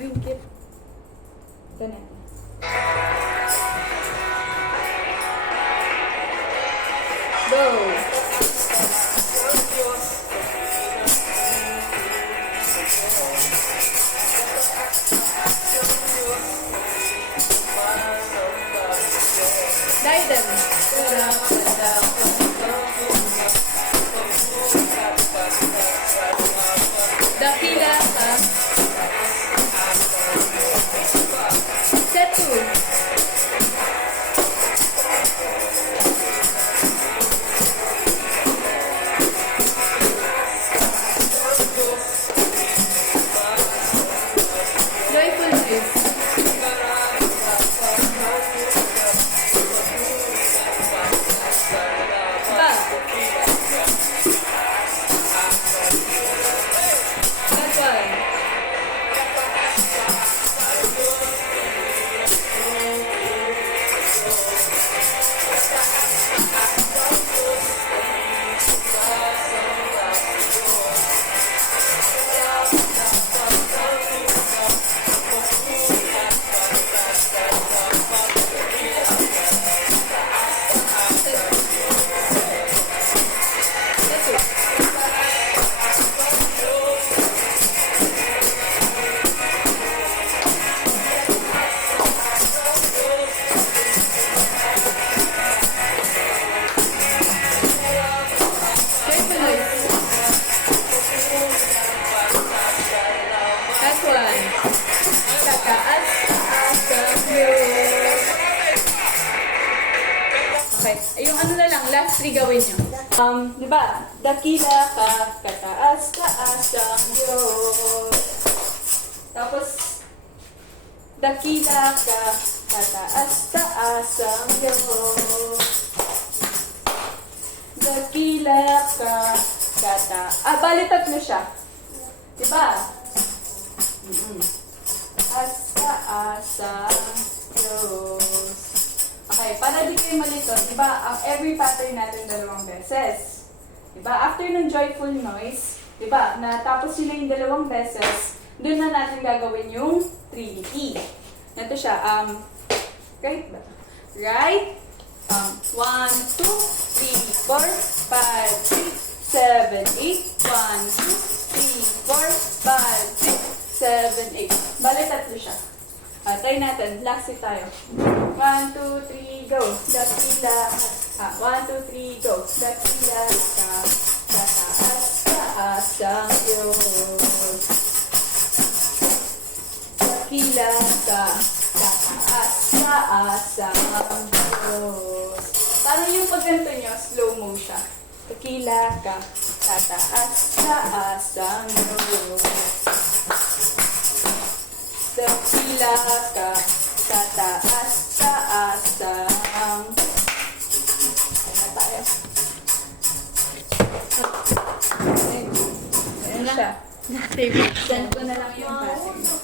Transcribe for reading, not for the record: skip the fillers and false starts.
Wingkit. Ganyan. Go! Dai them. Dakila ka. Set 2. Joyful noise. Back. That one. Joyful noise. That one. Tataas, taas ang Diyos. Okay. Yung ano na lang, last 3 gawin nyo. Di ba? Dakila ka, kataas, taas ang Diyos. Tapos, dakila ka, kataas, taas ang Diyos. Dakila ka, bali 3 siya. Diba? Taas ang Diyos. Okay, para di kayo malito, diba, every pattern natin 2 beses. Diba, after ng joyful noise, diba, natapos sila yung 2 beses, doon na natin gagawin yung Trinity. Ito siya, right ba? Right? 1, 2, 3, 4, 5, 6, 7, 8. 1, 2, 3, 4, 5, 6, 7, 8. Bale, 3 siya. Try natin. Last it tayo. 1, 2, 3, go. Dakila. 1, 2, 3, go. Dakila ka. Tataas, taas ang Diyos. Dakila ka. Tataas, taas ang Diyos. Parang yung pagganto nyo, slow mo siya. Dakila ka. Tataas, taas ang Diyos. Dakila ka, tataas, taas ang... Ay na tayo. Ayan siya. Send ko na lang yung pattern.